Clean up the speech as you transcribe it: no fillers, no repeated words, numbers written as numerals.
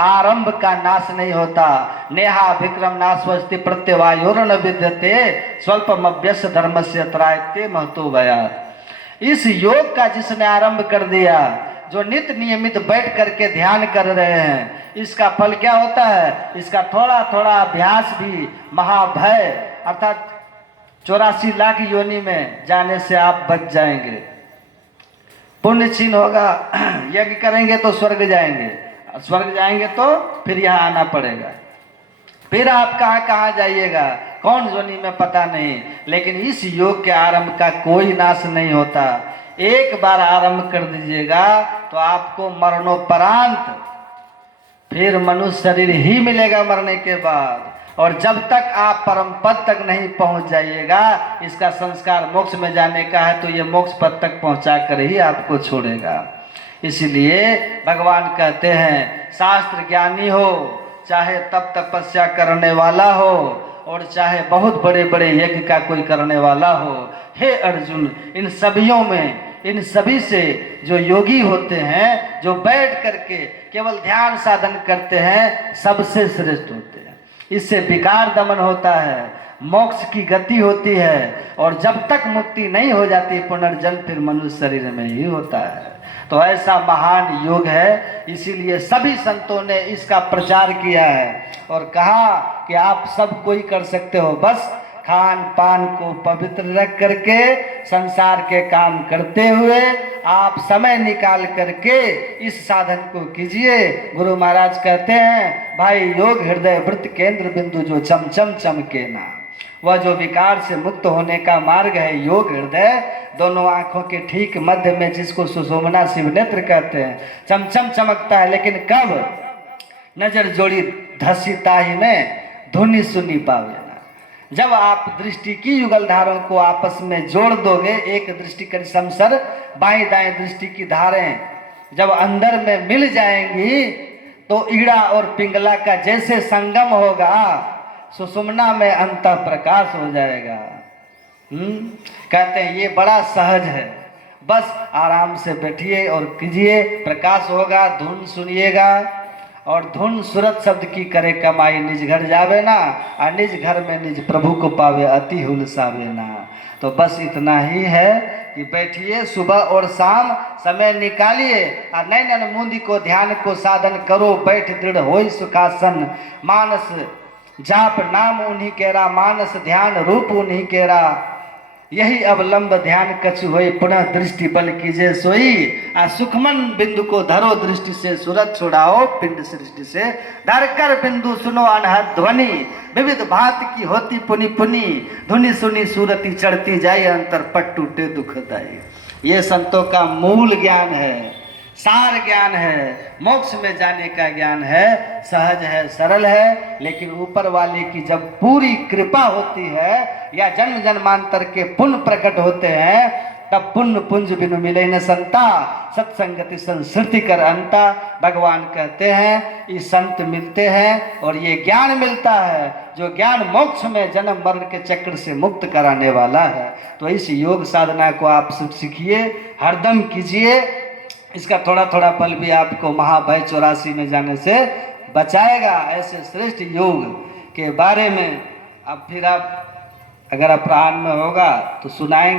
आरंभ का नाश नहीं होता। नेहा विक्रम नाशवस्ति प्रत्यवायोरन विद्यते स्वल्पमभ्यस्य धर्मस्य त्रायते महतो भयात्। इस योग का जिसने आरंभ कर दिया, जो नित्य नियमित बैठ करके ध्यान कर रहे हैं, इसका फल क्या होता है? इसका थोड़ा थोड़ा अभ्यास भी महाभय अर्थात 84 लाख योनि में जाने से आप बच जाएंगे। पुण्य छीन होगा, यज्ञ करेंगे तो स्वर्ग जाएंगे, स्वर्ग जाएंगे तो फिर यहाँ आना पड़ेगा, फिर आप कहाँ कहाँ जाइएगा, कौन योनि में पता नहीं। लेकिन इस योग के आरंभ का कोई नाश नहीं होता। एक बार आरंभ कर दीजिएगा तो आपको मरणोपरांत फिर मनुष्य शरीर ही मिलेगा मरने के बाद। और जब तक आप परम पद तक नहीं पहुंच जाइएगा, इसका संस्कार मोक्ष में जाने का है, तो ये मोक्ष पद तक पहुंचा कर ही आपको छोड़ेगा। इसलिए भगवान कहते हैं, शास्त्र ज्ञानी हो, चाहे तप तपस्या करने वाला हो, और चाहे बहुत बड़े बड़े यज्ञ का कोई करने वाला हो, हे अर्जुन, इन सभियों में, इन सभी से जो योगी होते हैं, जो बैठ करके केवल ध्यान साधन करते हैं, सबसे श्रेष्ठ होते हैं। इससे विकार दमन होता है, मोक्ष की गति होती है, और जब तक मुक्ति नहीं हो जाती पुनर्जन्म फिर मनुष्य शरीर में ही होता है। तो ऐसा महान योग है, इसीलिए सभी संतों ने इसका प्रचार किया है और कहा कि आप सब कोई कर सकते हो, बस खान पान को पवित्र रख करके संसार के काम करते हुए आप समय निकाल करके इस साधन को कीजिए। गुरु महाराज कहते हैं, भाई योग हृदय वृत्त केंद्र बिंदु जो चमचम चमके ना, वह जो विकार से मुक्त होने का मार्ग है योग हृदय, दोनों आंखों के ठीक मध्य में, जिसको सुषुम्ना शिव नेत्र कहते हैं, चमचम चमकता है। लेकिन कब? नजर जोड़ी धसिता ही में धुनी सुनी पावे। जब आप दृष्टि की युगल धारों को आपस में जोड़ दोगे, एक दृष्टि कर समसर बाएं दाएं दृष्टि की धारें जब अंदर में मिल जाएंगी, तो ईड़ा और पिंगला का जैसे संगम होगा, सुषुम्ना में अंत प्रकाश हो जाएगा। कहते हैं ये बड़ा सहज है, बस आराम से बैठिए और कीजिए, प्रकाश होगा, धुन सुनिएगा। और धुन सूरत शब्द की करे कमाई, निज घर जावे ना, और निज घर में निज प्रभु को पावे अति हुलसावे ना। तो बस इतना ही है कि बैठिए, सुबह और शाम समय निकालिए, और नैनन मूंदी को ध्यान को साधन करो, बैठ दृढ़ होई सुखासन, मानस जाप नाम उन्हीं केरा, मानस ध्यान रूप उन्हीं केरा, यही अवलंब ध्यान कछु होई, पुनः दृष्टि बल कीजे सोई, आ सुखमन बिंदु को धरो दृष्टि से, सूरत छुड़ाओ पिंड सृष्टि से, धर कर बिंदु सुनो अनहद ध्वनि, विविध भांति की होती पुनि पुनि, धुनि सुनी सूरती चढ़ती जाए, अंतर पट टूटे दुखदाई। ये संतों का मूल ज्ञान है, सार ज्ञान है, मोक्ष में जाने का ज्ञान है, सहज है, सरल है। लेकिन ऊपर वाले की जब पूरी कृपा होती है, या जन्म जन्मांतर के पुण्य प्रकट होते हैं, तब पुण्य पुंज बिनु मिले न संता, सत्संगति संस्कृति कर अंता। भगवान कहते हैं ये संत मिलते हैं और ये ज्ञान मिलता है, जो ज्ञान मोक्ष में जन्म मरण के चक्र से मुक्त कराने वाला है। तो इस योग साधना को आप सब सीखिए, हरदम कीजिए, इसका थोड़ा थोड़ा फल भी आपको महाभय 84 में जाने से बचाएगा। ऐसे श्रेष्ठ योग के बारे में अब फिर आप अगर अपराह्न में होगा तो सुनाएंगे।